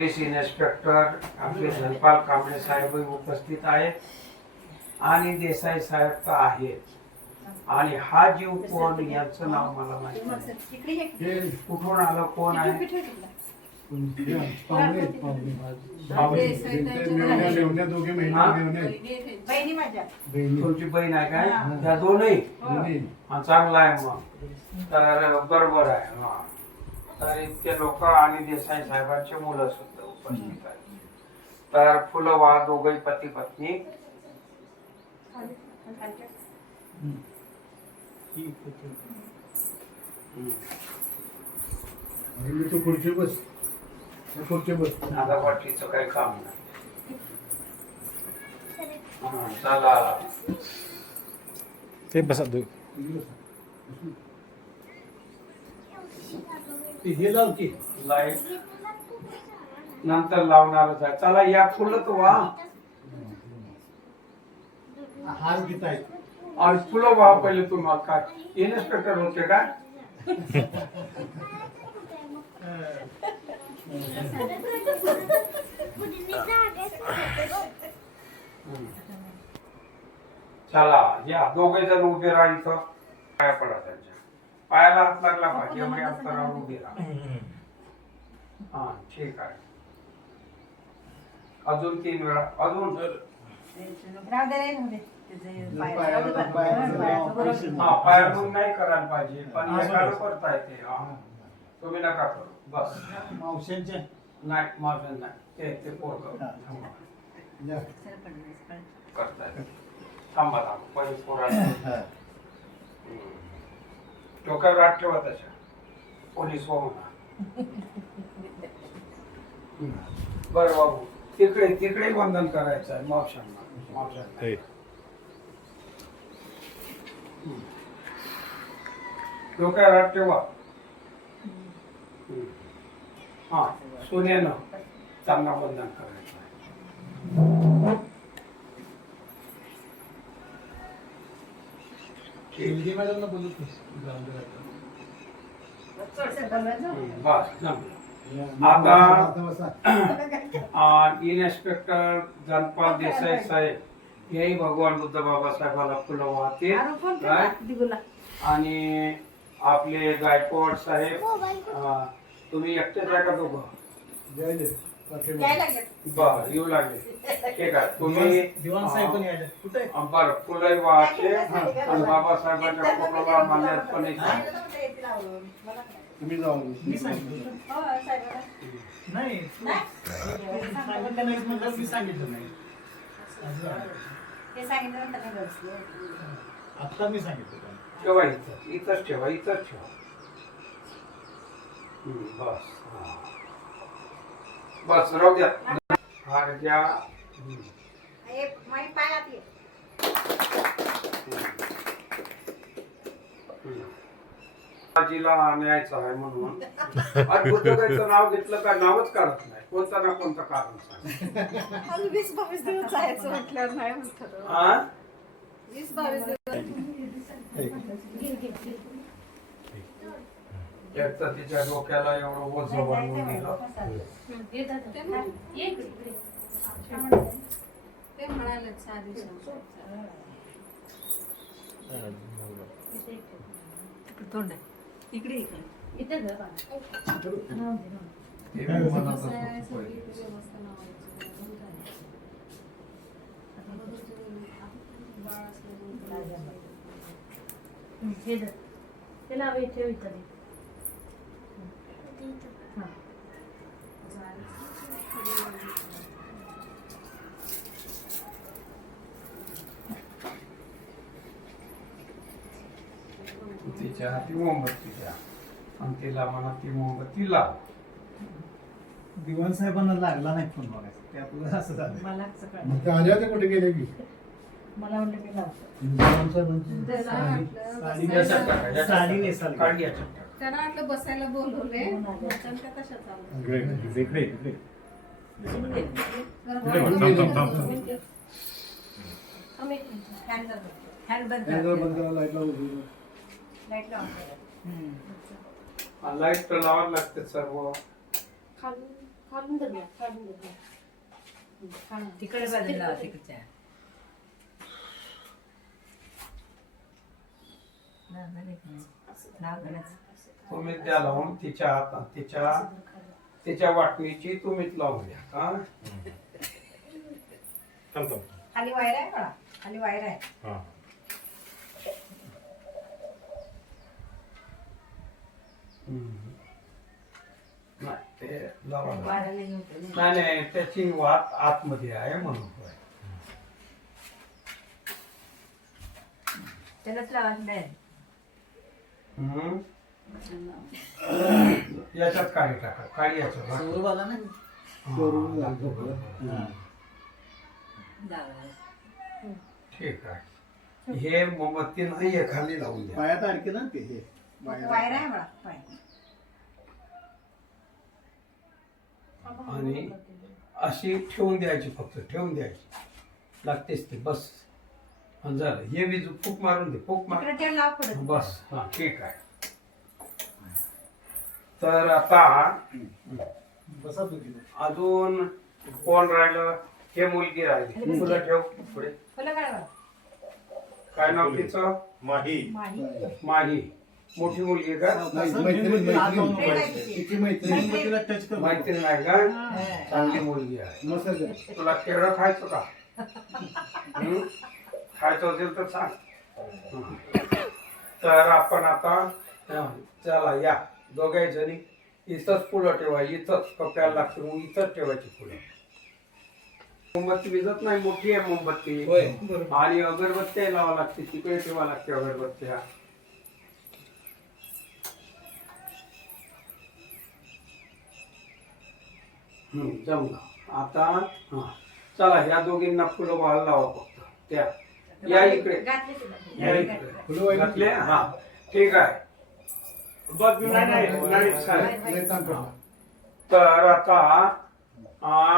Inspector आपले धनपाल कांबळे साहेब उपस्थित आहेत आणि देसाई साहेब तर आहेत आणि हा जीव कोण याचं नाव मला माहिती नाही. कुठून आलं कोण आहे तुमची बहीण आहे काय त्या दोनही चांगला आहे मग तर बरोबर आहे. हा तर इतके लोक आणि देसाई साहेबांचे मुलं सुद्धा उपस्थित आहेत. तर फुलं वाह दोघही पती पत्नी तू खुर्ची बस खुर्ची बस आता वाटलीचं काही काम नाही. चला ते बसा तू हे लाव की लाईट नंतर लावणारच आहे. चला या फुलं तो वा हार घेत आहे आणि फुलं वा पहिले तुम्हाला काय इन्स्पेक्टर होते का चला या दोघे जण उभे राहा इथं पाया पडा त्यांच्या पायाला हात लागला पाहिजे एवढे अंतरावर उभे राहा. हा ठीक आहे. अजून 3 वेळा अजून हा पायातून नाही करायला पाहिजे पण एकाला करता येते. हा तुम्ही नका करू बस मावशांच्या नाही माझं नाही ते पोरग करता येते. थांबा पहिले पोराला डोक्यावर हात ठेवा त्याच्या पोलीस हो म्हणा. बरं बाबू तिकडे बंधन करायचं आहे मावशांना डोक्यावर हात ठेवा. हा सोन्यानं चांगला बंधन करायचं आहे. हिंदी मॅडमला बोलत बस जमलं. आता इन्स्पेक्टर धनपाल देसाई साहेब हेही भगवान बुद्ध बाबासाहेबाला फुलं वाहतील आणि आपले गायकवाड साहेब तुम्ही एकटेच आहे का दोघं बर येऊ लागले ठीक आहे. तुम्ही दिवाण साहेब पण यायचे कुठे बर फुलंही वाहायचे आणि बाबासाहेबांच्या फोटोला माल्यार्पण तुम्ही जाऊन मी सांगितलं नाही मी सांगितलं नाही आता मी सांगितलं ठेवा इथंच ठेवा बस बस राहू द्या हार घ्या. आजीला न्यायचं आहे म्हणून आज बुद्धगायचं नाव घेतलं का नावच काढत नाही कोणतं ना कोणतं कारण सांग. 20-22 दिवस जायचं म्हटल्यावर नाही म्हणतात. हा 20-22 एक तर तिच्या डोक्याला एवढं ओझं बनवून दिलं. ते म्हणाले साधी तोंड इकडे ते मी म्हणतच होतो पहिले. तिच्या हाती मोमबत्ती द्या आणि तिला म्हणा ती मोमबत्ती लाव. दिवाण साहेबांना लागला नाही फोन बघायचा ते आपलं असं झालं मला मग ते आले होते कुठे गेले की मला वाटलं की लावतो दिवाण साहेबांची याच्यात टाका, याच्यात साडी टाका. नेसाल काढ याच्यात टाका. त्यांना वाटलं बसायला बोलवले कशा चालू इकडे लाईट तर लावायला लागते सर्व खालून धरूया, खालून धरूया. खालून. तिकडे बाजूला तिकडच्या नाव घालायचं. तुम्ही त्या लावून तिच्या हातात तिच्या वाटणीची तुम्हीच लावून द्या हा. खाली वायर आहे का? खाली वायर आहे. नाही ते लावा. वाऱ्याला हे होतं ना. नाही नाही त्याची वात आतमध्ये आहे म्हणून होय. त्यालाच लावायचं नाही. हम्म. याच्यात काळी टाका काळी याच्यात टाका. सौरभ आला ना हा, सौरभ झालं झोपलं. हा. लावायचं. ठीक आहे. हे मोमबत्ती नाहीये खाली लावून द्या. पायात अडके ना ते हे वायर आहे मला पाय. आणि अशी ठेवून द्यायची फक्त ठेवून द्यायची लागतेच ते बस. आणि झालं हे वीज फूक मारून दे फूक मार तिकडे ते लाव पडत. बस हा ठीक आहे. तर आता बसा तुम्ही. अजून कोण राहिलं हे मुलगी राहिली तुला ठेव पुढे. फुलं काढा. काय नाव तिचं माही. माही मोठी मुलगी का तिची मैत्रिणी टच कर. माहिती नाही का चांगली मुलगी आहे. मस्त तुला केळं खायचं का हं? खायचं असेल तर सांग. हं. तर आपण आता चला या दोघे जणी इथंच फुलं ठेवा इथंच कप्याला लागते मग इथंच ठेवायची फुलं. मोमबत्ती विजत नाही मोठी आहे मोमबत्ती आणि अगरबत्ती लावा लागते तिकडे ठेवा लागते अगरबत्त्या. जमला आता. हा चला ह्या दोघींना फुलं व्हायला लावा फक्त त्या या इकडे घातली तुला. या इकडे घातले हा ठीक आहे. बघ नाही चालेल. तर आता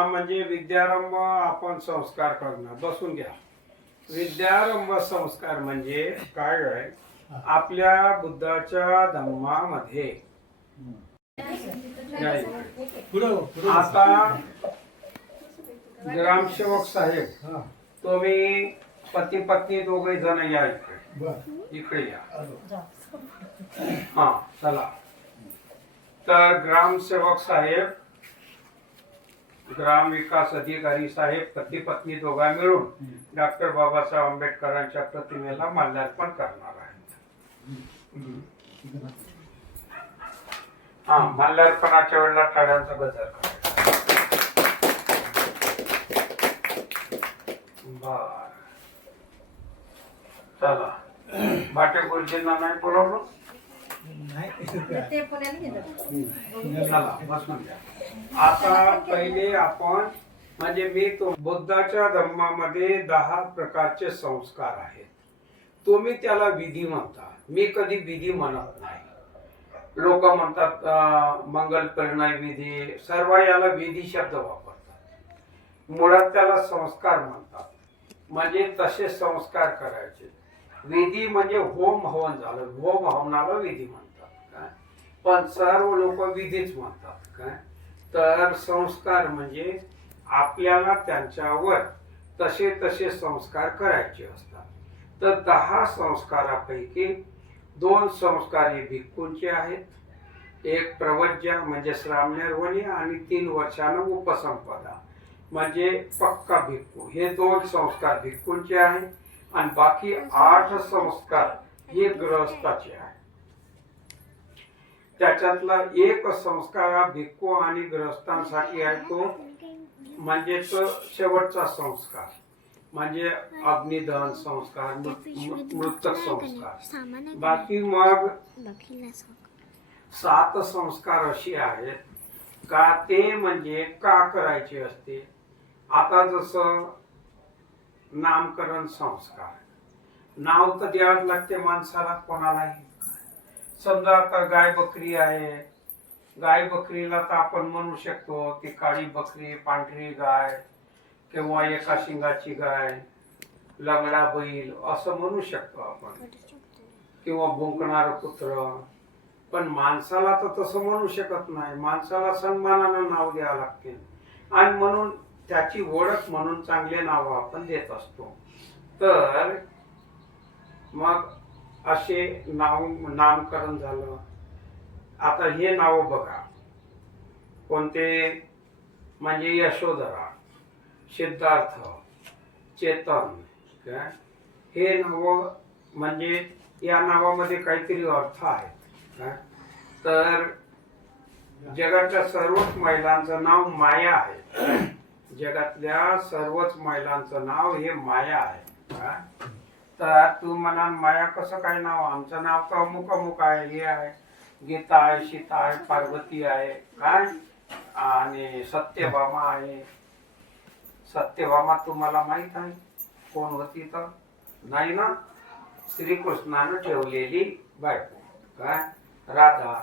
म्हणजे विद्यारंभ आपण संस्कार करणार. बसून घ्या. विद्यारंभ संस्कार म्हणजे काय आहे आपल्या बुद्धाच्या धम्मामध्ये आता ग्रामसेवक साहेब तुम्ही पती पत्नी दोघे जण या इकडे इकडे या. हा चला. तर ग्रामसेवक साहेब ग्राम विकास अधिकारी साहेब पती पत्नी दोघा मिळून डॉक्टर बाबासाहेब आंबेडकरांच्या प्रतिमेला माल्यार्पण करणार आहेत. हा माल्यार्पणाच्या वेळेला टाळ्यांचा गजर करायचा. बर चला. भाटे गुरुजींना नाही बोलवलं. ते पुण्याला घेतात. चला बसून घ्या. आता पहिले आपण म्हणजे मी तो बुद्धाच्या धर्मामध्ये 10 प्रकारचे संस्कार आहेत. तुम्ही त्याला विधी म्हणता. मी कधी विधी म्हणत नाही. लोक म्हणतात मंगल परिणय विधी सर्व याला विधी शब्द वापरतात. मुळात त्याला संस्कार म्हणतात. म्हणजे तसे संस्कार करायचे. विधी म्हणजे होम हवन झालं. होम हवनाला विधी म्हणतात काय पण सर्व लोक विधीच म्हणतात काय. तर संस्कार म्हणजे आपल्याला त्यांच्यावर तसे तसे संस्कार करायचे असतात. तर 10 संस्कारापैकी 2 संस्कार हे भिक्खूंचे आहेत. एक प्रवज्या म्हणजे श्रामणेरवणी आणि 3 वर्षानं उपसंपदा म्हणजे पक्का भिक्खू. हे 2 संस्कार भिक्खूंचे आहेत आणि बाकी 8 संस्कार हे गृहस्थाचे आहेत. त्याच्यातला एक संस्कार हा भिक्खू आणि गृहस्थांसाठी आहे तो म्हणजे तो शेवटचा संस्कार म्हणजे अग्निदहन संस्कार मृतक संस्कार. बाकी मग 7 संस्कार अशी आहेत का ते म्हणजे का करायचे असते. आता जसं नामकरण संस्कार नाव तर द्यावं लागते माणसाला कोणालाही. समजा आता गाय बकरी आहे. गाय बकरीला तर आपण म्हणू शकतो ती काळी बकरी पांढरी गाय किंवा एका शिंगाची गाय लंगडा बैल असं म्हणू शकतो आपण. किंवा भुंकणारं कुत्र पण माणसाला तर तसं म्हणू शकत नाही. माणसाला सन्मानानं नाव द्यावं लागते आणि म्हणून त्याची ओळख म्हणून चांगले नाव आपण देत असतो. तर मग असे नामकरण झालं. आता हे नाव बघा कोणते, म्हणजे यशोधरा, सिद्धार्थ, चेतन, काय हे नाव म्हणजे या नावामध्ये काहीतरी अर्थ आहे काय. तर जगातल्या सर्वच महिलांचं नाव माया आहे. जगातल्या सर्वच महिलांचं नाव हे माया आहे काय. तर तू म्हणा माया कसं काय नाव, आमचं नाव तर अमुक अमुक आहे, हे आहे, गीता आहे, सीता आहे, पार्वती आहे काय, आणि सत्यभामा आहे. सत्यभामा तुम्हाला माहित आहे कोण होती तर नाही ना, श्रीकृष्णानं ठेवलेली बायको काय, राधा.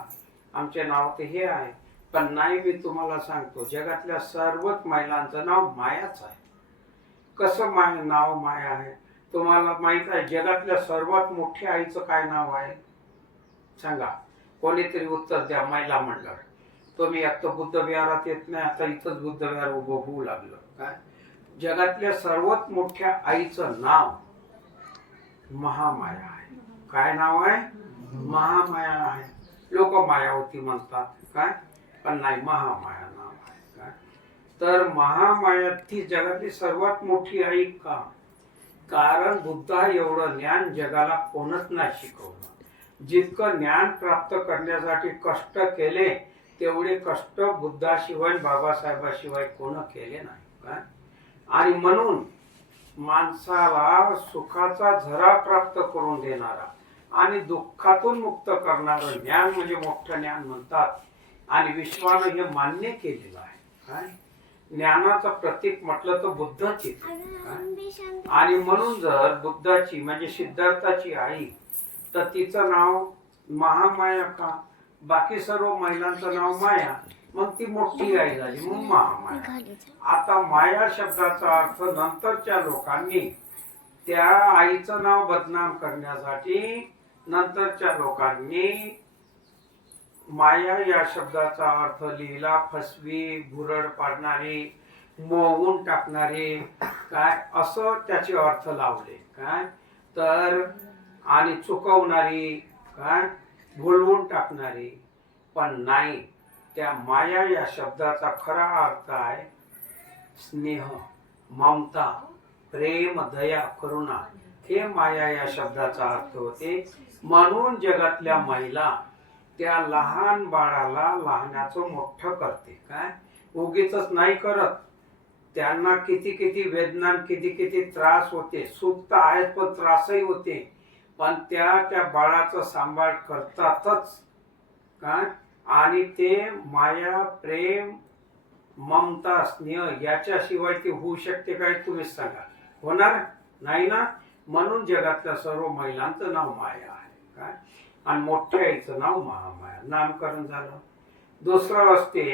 आमचे नाव ते हे आहे. पण नाही, मी तुम्हाला सांगतो जगातल्या सर्वच महिलांचं नाव मायाच आहे. कसं नाव माया आहे तुम्हाला माहित आहे. जगातल्या सर्वात मोठ्या आईचं काय नाव आहे सांगा, कोणीतरी उत्तर द्या. महिला म्हणलं तुम्ही आता बुद्ध विहारात येत नाही, आता इथंच बुद्ध विहार उभं होऊ लागलं काय. जगातल्या सर्वात मोठ्या आईचं नाव महामाया आहे. काय नाव आहे, महामाया आहे. लोक मायावती म्हणतात काय, पण नाही, महामाया नाव आहे काय. तर महामाया ती जगातली सर्वात मोठी आई का, कारण बुद्धा एवढं ज्ञान जगाला कोणच नाही शिकवलं. जितकं ज्ञान प्राप्त करण्यासाठी कष्ट केले तेवढे कष्ट बुद्धाशिवाय बाबासाहेबाशिवाय कोण केले नाही काय. आणि म्हणून माणसाला सुखाचा झरा प्राप्त करून देणारा आणि दुःखातून मुक्त करणारं ज्ञान म्हणजे मोठं ज्ञान म्हणतात. आणि विश्वानं हे मान्य केलेलं आहे काय. ज्ञानाचं प्रतीक म्हटलं तर बुद्धच येते. आणि म्हणून जर बुद्धाची म्हणजे सिद्धार्थाची आई तर तिचं नाव महामाया का, बाकी सर्व महिलांचं नाव माया, मग ती मोठी आई झाली मग महामाया. आता माया शब्दाचा अर्थ नंतरच्या लोकांनी त्या आईचं नाव बदनाम करण्यासाठी नंतरच्या लोकांनी माया या शब्दाचा अर्थ लिहिला फसवी, भुरळ पाडणारी, मोहून टाकणारे काय असं त्याचे अर्थ लावले काय. तर आणि चुकवणारी काय, भुलवून टाकणारी. पण नाही, त्या माया या शब्दाचा खरा अर्थ आहे स्नेह, ममता, प्रेम, दया, करुणा. हे माया या शब्दाचा अर्थ होते. म्हणून जगातल्या महिला त्या लहान बाळाला लहानाचं मोठं करते काय, उगीच नाही करत. त्यांना किती किती वेदना, किती किती त्रास होते. सुख तर आहेत पण त्रासही होते, पण त्या बाळाचं सांभाळ करतातच काय. आणि ते माया, प्रेम, ममता, स्नेह याच्याशिवाय ते होऊ शकते काय, तुम्हीच सांगा. होणार नाही ना. म्हणून जगातल्या सर्व महिलांचं नाव माया आहे काय, आणि मोठ्या आईचं नाव महामाया. नामकरण झालं. दुसरं असते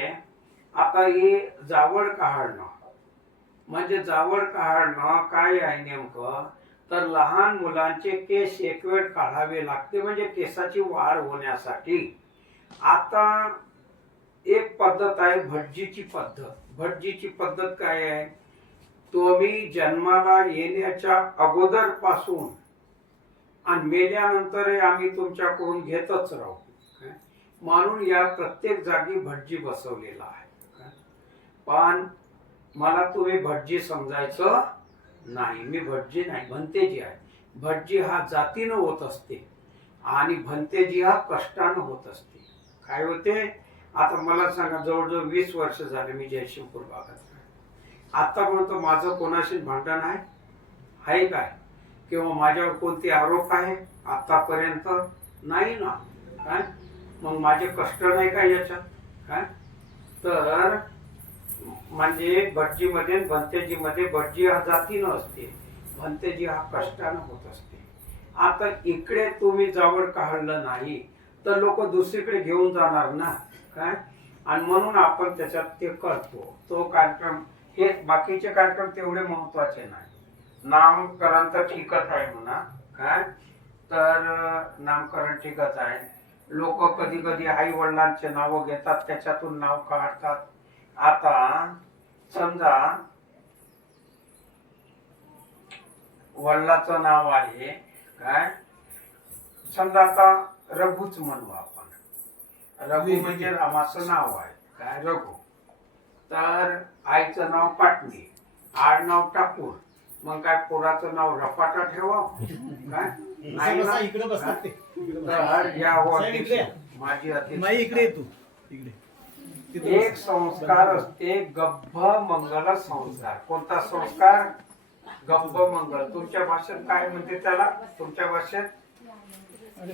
आता हे जावळ काढणं. म्हणजे जावळ काढणं काय आहे नेमकं, तर लहान मुलांचे केस एक वेळ काढावे लागते म्हणजे केसाची वाढ होण्यासाठी. आता एक पद्धत आहे भटजीची पद्धत. भटजीची पद्धत काय आहे, तुम्ही जन्माला येण्याच्या अगोदर पासून आणि मेल्यानंतरही आम्ही तुमच्याकडून घेतच राहू. म्हणून या प्रत्येक जागी भटजी बसवलेला आहे. पण मला तुम्ही भटजी समजायचं नाही. मी भटजी नाही, भंतेजी आहे. भटजी हा जातीनं होत असते आणि भंतेजी हा कष्टानं होत असते. काय होते आता मला सांगा, जवळजवळ 20 वर्ष झाले मी जयसिंगपूर भागात. आतापर्यंत माझं कोणाशी भांडण आहे काय, किंवा माझ्यावर कोणते आरोप आहे आतापर्यंत नाही ना काय. मग माझे कष्ट नाही काय याच्यात काय. तर म्हणजे भटजी मध्ये भंतेजी मध्ये भटजी हा जातीनं असते, भंतेजी हा कष्टानं होत असते. आता इकडे तुम्ही जावळ काढलं नाही तर लोक दुसरीकडे घेऊन जाणार ना काय. आणि म्हणून आपण त्याच्यात ते करतो तो कार्यक्रम. हे बाकीचे कार्यक्रम तेवढे महत्वाचे नाही. नामकरण तर ठीकच आहे म्हणा काय, तर नामकरण ठीकच आहे. लोक कधी कधी आई वडिलांचे नाव घेतात, त्याच्यातून नाव काढतात. आता समजा वडिलाचं नाव आहे काय, समजा आता रघुच म्हणू आपण. रघु म्हणजे रामाचं नाव आहे काय, रघु. तर आईचं नाव पाटणी, आडनाव टाकून मग काय पोराचं नाव रपाटा ठेवा काय, नाही ना. इकडे बसतात ते. तर या हो साहेब इकडे या. माझी अतिशय नाही इकडे ये तू इकडे. तिथे एक बस. संस्कार असते गब्भ मंगल संस्कार. कोणता संस्कार? गब्भ मंगल. तुमच्या भाषेत काय म्हणते त्याला? तुमच्या भाषेत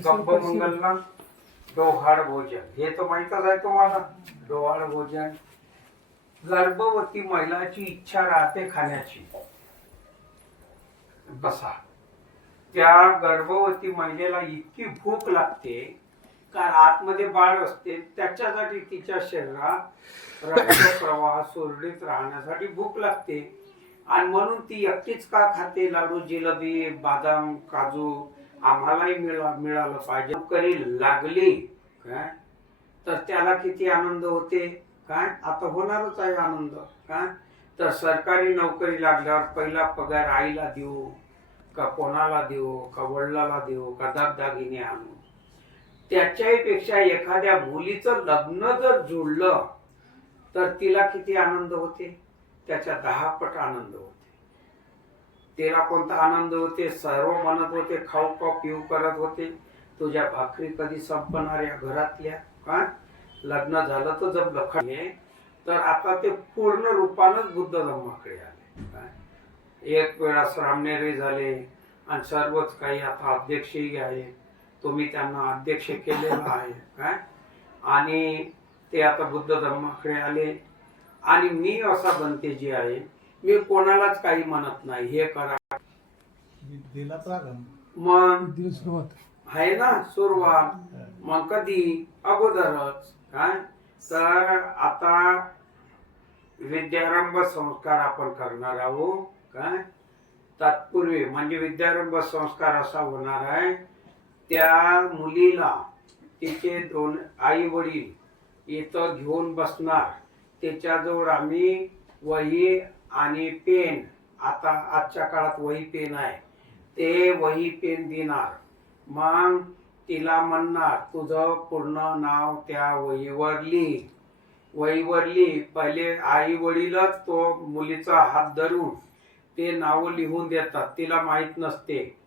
गब्भ मंगलला डोहाळ भोजन. हे तर माहितच आहे तुम्हाला. डोहाळ भोजन. गर्भवती महिलाची इच्छा राहते खाण्याची. बसा. त्या गर्भवती महिलेला इतकी भूक लागते कारण आतमध्ये बाळ असते, त्याच्यासाठी तिच्या शरीरात रक्त प्रवाह सुरळीत राहण्यासाठी भूक लागते. आणि म्हणून ती एकटीच का खाते लाडू, जिलेबी, बदाम, काजू? आम्हालाही मिळालं पाहिजे. नोकरी लागली काय तर त्याला किती आनंद होते काय, आता होणारच आहे आनंद काय. तर सरकारी नोकरी लागल्यावर पहिला पगार आईला देऊ का कोणाला देऊ का वडिलाला देऊ का दागदागिने आणू? त्याच्याही पेक्षा एखाद्या मुलीचं लग्न जर जुळलं तर तिला किती आनंद होते, त्याच्या 10 पट आनंद होते. तिला कोणता आनंद होते? सर्व म्हणत होते खाऊ का पिऊ करत होते, तुझ्या भाकरी कधी संपणार या घरातल्या काय. लग्न झालं तर जब लखणे तर आता ते पूर्ण रूपानच बुद्ध धर्माकडे आले काय. एक वेळा सामनेरी झाले आणि सर्वच काही आता अध्यक्षही आहे. तुम्ही त्यांना अध्यक्ष केलेला आहे काय. आणि ते आता बुद्ध धर्माकडे आले. आणि मी असा बनते जे आहे, मी कोणालाच काही म्हणत नाही हे करा. दिला तर मग आहे ना सुरुवात. मग कधी अगोदरच काय. तर आता विद्यारंभ संस्कार आपण करणार आहोत काय. तत्पूर्वी म्हणजे विद्यारंभ संस्कार असा होणार आहे, त्या मुलीला तिचे 2 आई वडील इथं घेऊन बसणार. त्याच्याजवळ आम्ही वही आणि पेन, आता आजच्या काळात वही पेन आहे, ते वही पेन देणार. मग तिला म्हणणार तुझं पूर्ण नाव त्या वहीवर लिही. वहीवर लिही. पहिले आई वडीलच तो मुलीचा हात धरून ते नाव लिहून देतात, तिला माहित नसते.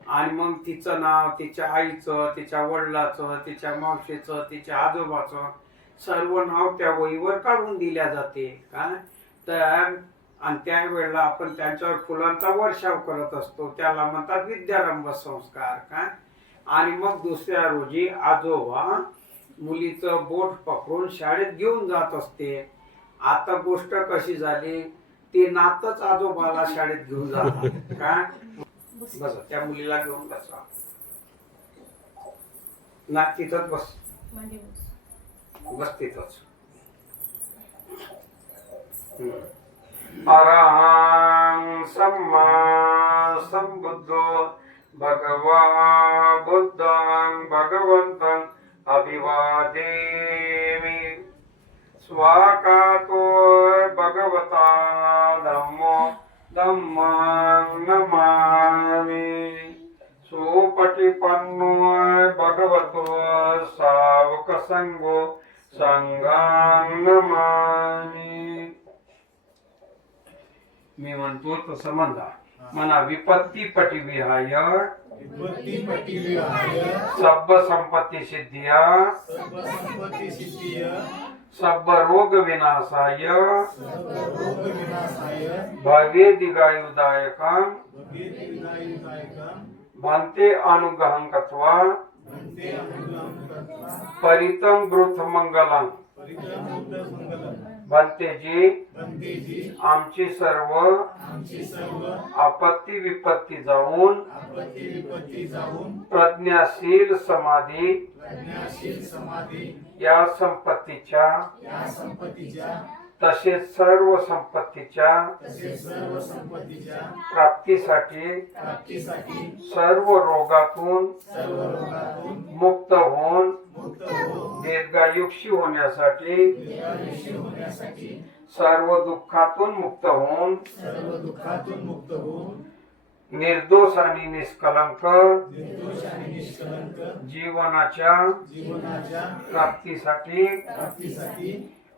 आणि मग तिचं नाव, तिच्या आईचं, तिच्या वडिलाचं, तिच्या मावशीचं, तिच्या आजोबाचं सर्व नाव त्या वहीवर काढून दिल्या जाते काय. तर आणि त्यावेळेला आपण त्यांच्यावर फुलांचा वर्षाव करत असतो, त्याला म्हणतात विद्यारंभ संस्कार काय. आणि मग दुसऱ्या रोजी आजोबा मुलीचं बोट पकडून शाळेत घेऊन जात असते. आता गोष्ट कशी झाली, ते नातच आजोबाला शाळेत घेऊन जातात काय. बस त्या मुलीला घेऊन बसा ना, तिथंच बस, बस तिथंच. अरहं सम्मा संबुद्धो भगवा बुद्धं भगवन्तं अभिवादेमि. स्वाकातो भगवता धम्मो धम्मं नमामि. सुपटिपन्नो भगवतो सावक संगो संघं नमामि. मी म्हणतो तसं म्हणा. म्हणा विपत्ती पटी विहाय सब संपत्ती सिद्धिया सब रोग विनाशाय भवे दिगायुदायकं भन्ते अनुग्रहं कृत्वा परितं ब्रूथ मंगलं. भन्ते जी आमची सर्व आपत्ती विपत्ती जाऊन प्रज्ञाशील समाधी या संपत्तीच्या तसेच सर्व संपत्तीच्या प्राप्तीसाठी सर्व रोगातून मुक्त होऊन दीर्घायुषी होण्यासाठी सर्व दुःखातून मुक्त होऊन निर्दोष आणि निष्कलंक जीवनाच्या प्राप्तीसाठी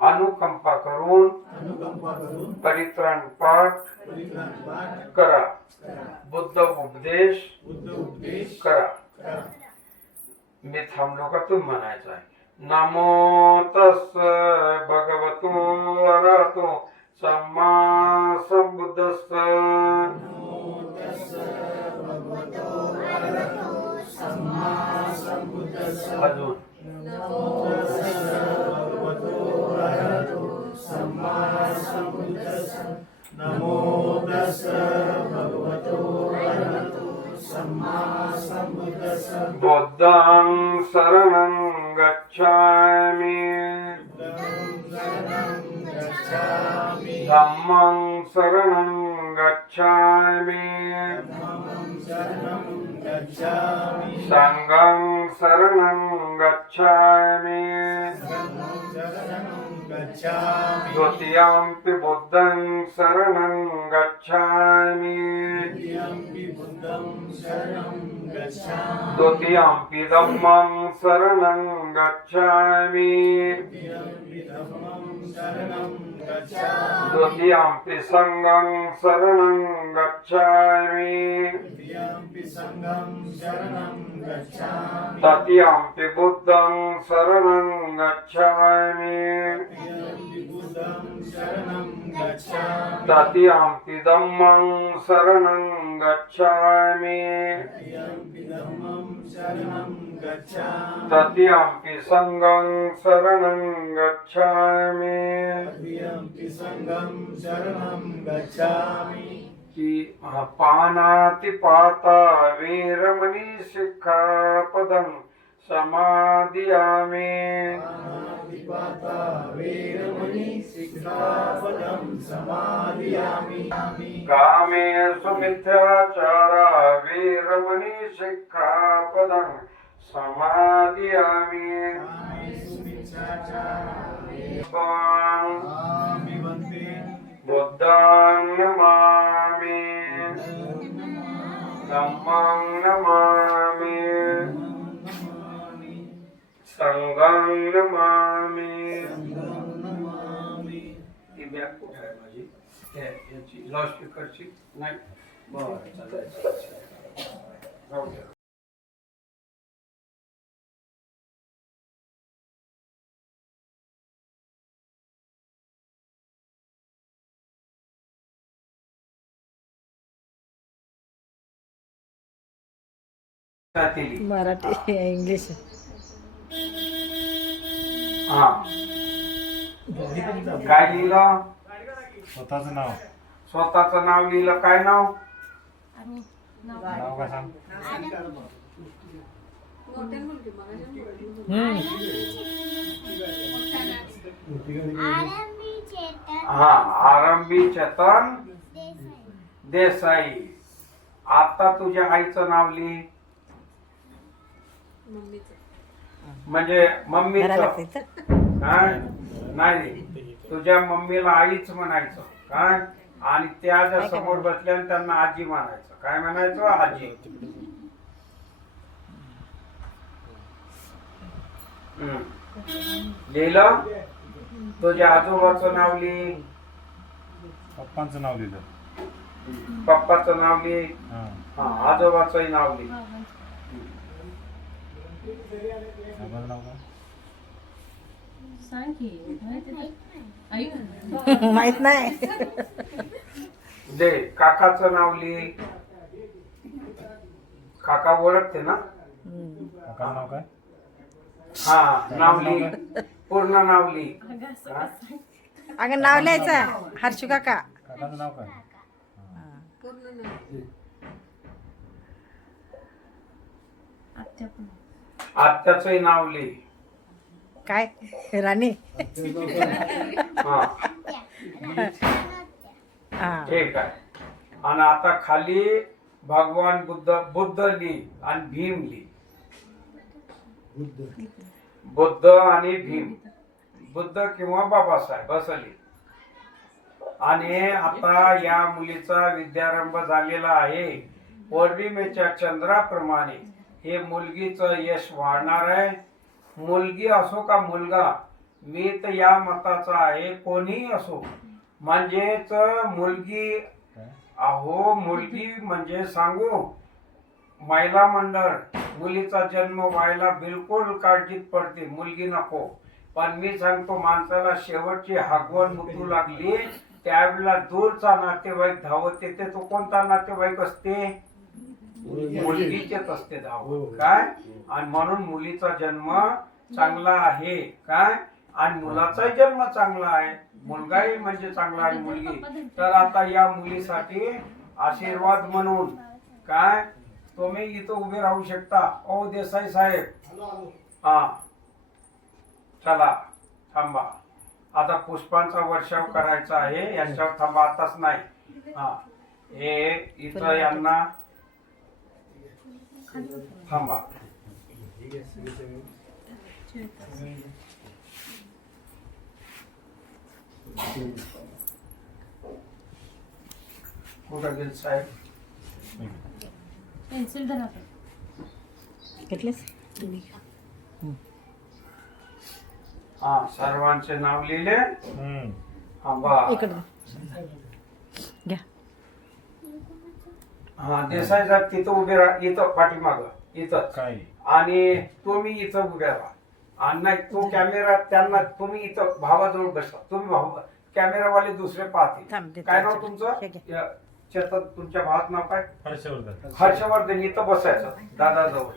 अनुकंपा करून परित्राण पाठ करा. बुद्ध उपदेश करा. मी थांबलो का तुम्ही म्हणायचं आहे. नमो तस् भगवतो अरहतो सम्मा संबुद्धस्स. अजून नमो तस् भगवतो अरहतो सम्मा संबुद्धस्स. बुद्धं शरणं गच्छामि धम्मं शरणं गच्छामि संघं शरणं गच्छामि. द्वितीयंपि बुद्धं शरणं गच्छामि. द्वितीयंपि धम्मं शरणं गच्छामि. द्वितीयंपि संघं शरणं गच्छामि. तृतीयंपि बुद्धं शरणं गच्छामि. तृतीयंपि धम्मं शरणं गच्छामि. तृतीयंपि संघं शरणं गच्छामि. पानातिपाता वीरमणि सिक्खापदं समादियामि. कामेषु मिथ्याचारा वीरमणि सिक्खापदं समादियामि. बुद्धं नमामि. धम्मं नमामि. संघं नमामि. ही बॅग कुठे आहे माझी? याची लाऊडस्पीकरची नाही. बरं चालेल. मराठी इंग्लिश. हा काय लिहिलं? स्वतःचं नाव. स्वतःचं नाव लिहिलं. काय नाव? नाव काय सांग. हा आरंभी चेतन देसाई. आता तुझ्या आईचं नाव लिही. म्हणजे मम्मीचं नाही, तुझ्या मम्मीला आईच म्हणायचं काय. आणि त्या ज्या समोर बसल्या त्यांना आजी म्हणायचं. काय म्हणायचं? आजी. लिहिलं. तुझ्या आजोबाचं नाव लिही. पप्पांचं नाव लिहिलं. पप्पाचं नाव लिही. हा आजोबाचंही नाव लिही. बाबाचं नाव काय? माहित नाही. दे. काकाचं नाव लिही. काका ओळखते ना? काकाचं नाव काय? हा नाव लिही. पूर्ण नाव लिही. अगं नाव लिहायचं. हर्षू काका. काकाचं नाव काय? आत्याचंही नाव लिही. काय राणी हा हा ठीक आहे. आणि आता खाली भगवान बुद्ध लिही आणि भीम लिही. बुद्ध आणि भीम, बुद्ध किंवा बाबासाहेब असं लिही. आणि आता या मुलीचा विद्यारंभ झालेला आहे. पौर्णिमेच्या चंद्राप्रमाणे हे मुलगीचं यश वाढणार आहे. मुलगी असो का मुलगा, मी तर या मताचा आहे, कोणीही असो. म्हणजेच मुलगी, अहो मुलगी म्हणजे सांगू, महिला मंडळ मुलीचा जन्म व्हायला बिलकुल काळजीत पडते, मुलगी नको. पण मी सांगतो, माणसाला शेवटची हागवण मुतू लागली त्यावेळेला दूरचा नातेवाईक धावत येते. तो कोणता नातेवाईक असते? मुलगीचेच असते धावत. काय? आणि म्हणून मुलीचा जन्म चांगला आहे. काय? आणि मुलाचा जन्म चांगला आहे. मुलगाही म्हणजे चांगला आहे, मुलगी. तर आता या मुलीसाठी आशीर्वाद म्हणून काय तुम्ही इथं उभे राहू शकता. ओ देसाई साहेब, हा चला थांबा. आता पुष्पांचा वर्षाव करायचा आहे. यांच्यावर थांबा, आताच नाही. हा हे इथं यांना थांबा. कुठं गेल साहेब? पेन्सिल धरा. घेतलेस हा सर्वांचे नाव लिहिले. हा बा इकडं घ्या. हा देसाई साहेब तिथं उभे राहा. इथं पाठीमाग इथं काय आणि तुम्ही इथं उभे राहा. आणि नाही तो कॅमेरा त्यांना, तुम्ही इथं भावाजवळ बसा. तुम्ही भाऊ कॅमेरावाले दुसरे पाहतील. थांब, देतो. काय नाव तुमचं? हे घे. चेतन, तुमच्या भावाचं नाव काय? हर्षवर्धन. हर्षवर्धन. इथं बसायचं दादाजवळ.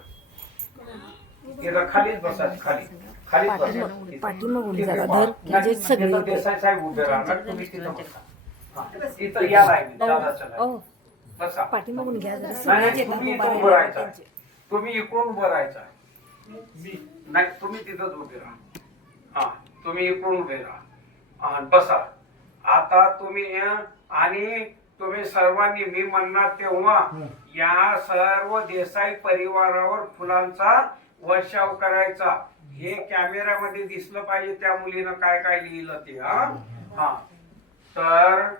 इथं खालीच बसायचं, खाली खालीच बसायचं. पाठीमागून तिथे जरा पहा. धर, म्हणजे नाही, सगळे तिथं देसाई साहेब उभे राहणार, तुम्ही तिथं बसा. हा, तिथं या लाईन दादाच्या ओ लाईन बसा. पाठीमागून घ्या जरा. नाही सगळेच नाही, येतात तुम्ही उभा इथं उभं राहायला राहायचं. त्यांचे. तुम्ही इकडून उभं राहायचं. नाही तुम्ही तिथंच उभे राहा. हा तुम्ही इकडून उभे राहा आणि बसा. आता तुम्ही आणि तुम्ही सर्वांनी मी म्हणणार तेव्हा या सर्व देसाई परिवारावर फुलांचा वर्षाव करायचा. हे कॅमेऱ्यामध्ये दिसलं पाहिजे त्या मुलीनं काय काय लिहिलं ते. हा तर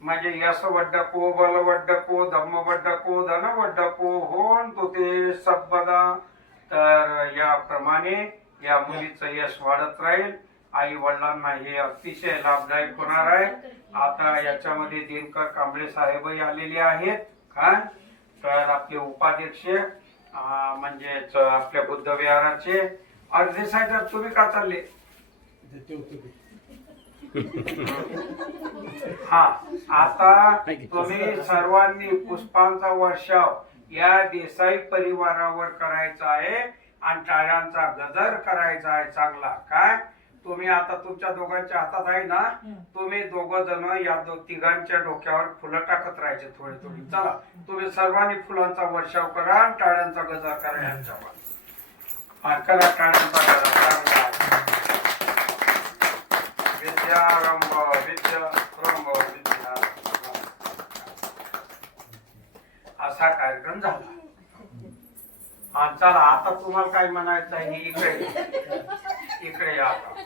म्हणजे यश वड्डको, बल वड्डको, धम्म वड्डको, धन वड्डको, होन तो ते सब बघा. तर याप्रमाणे या मुलीचं यश वाढत राहील. आई वडिलांना हे अतिशय लाभदायक होणार आहे. आता याच्यामध्ये दिनकर कांबळे साहेबही आलेले आहेत. काय तर आपले उपाध्यक्ष म्हणजेच आपल्या बुद्ध विहाराचे. अर्धे साहेब तुम्ही का चालले? हा आता तुम्ही सर्वांनी पुष्पांचा वर्षाव या देसाई परिवारावर करायचा आहे आणि टाळ्यांचा गजर करायचा आहे चांगला. काय तुम्ही आता तुमच्या दोघांच्या हातात आहे ना, तुम्ही दोघ जण या तिघांच्या डोक्यावर फुलं टाकत राहायचे थोडी थोडी. चला तुम्ही सर्वांनी फुलांचा वर्षाव करा आणि टाळ्यांचा गजर करा यांच्यावर. करा टाळ्यांचा गजर. विद्यारंभ विद्यारंभ विद्या असा कार्यक्रम झाला. हा चला आता तुम्हाला काय म्हणायचं आहे इकडे इकडे या आता.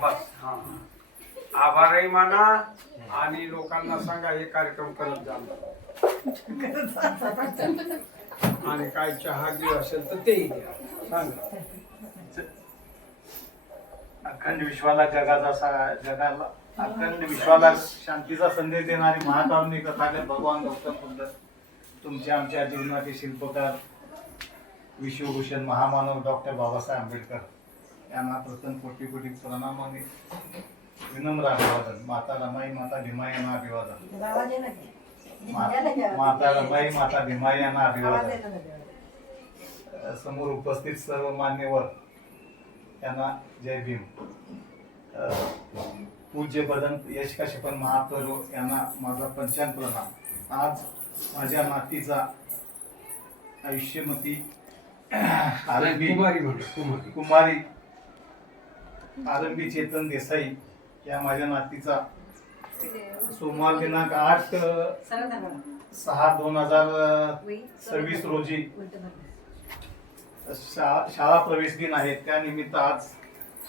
बस हा आभारही माना आणि लोकांना सांगा हे कार्यक्रम करत जा. आणि काय चहा घे असेल तर तेही द्या. सांगा. अखंड विश्वाला जगाला अखंड विश्वाला शांतीचा संदेश देणारी महाकारुणिक तथागत भगवान गौतम बुद्ध, तुमच्या आमच्या जीवनाचे शिल्पकार विश्वभूषण महामानव डॉक्टर बाबासाहेब आंबेडकर यांना प्रथम कोटी कोटी प्रणाम आणि विनम्र अभिवादन. माता रमाई माता भीमा यांना अभिवादन. माता रमाई माता भीमा यांना अभिवादन. समोर उपस्थित सर्व मान्यवर यांना जय भीम. पूज्य भदंत यश काशीपन महाप्रभू यांना माझा पंचांग प्रणाम. आज माझ्या नातीचा आयुष्यमती आरंभी कुमारी म्हणा कुमारी. कुमारी आरंभी चेतन देसाई या माझ्या नातीचा सोमवार दिनांक 8/6/2026 रोजी शाळा प्रवेश दिन आहे. त्यानिमित्त आज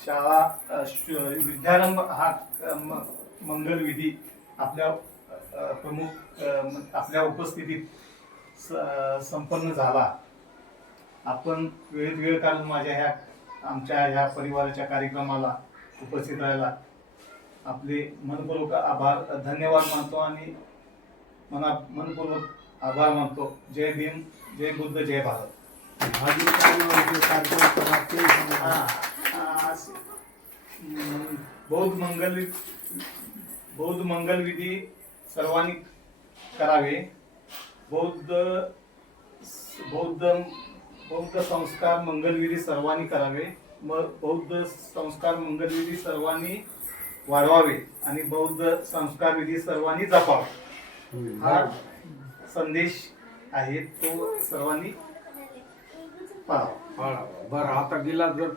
शाळा विद्यारंभ हा मंगलविधी आपल्या प्रमुख आपल्या उपस्थितीत संपन्न झाला. आपण वेळेत वेळ काढून माझ्या आमच्या ह्या परिवाराच्या कार्यक्रमाला उपस्थित राहायला आपले मनपूर्वक आभार धन्यवाद मानतो आणि मनपूर्वक आभार मानतो. जय भीम, जय बुद्ध, जय भारत. बौद्ध मंगलविधी सर्वांनी करावे. बौद्ध संस्कार मंगलविधी सर्वांनी करावे. बौद्ध संस्कार मंगलविधी सर्वांनी वाढवावे आणि बौद्ध संस्कार विधी सर्वांनी जपावे हा संदेश आहे. तो सर्वांनी पाळावा. बरं आता गिलास जर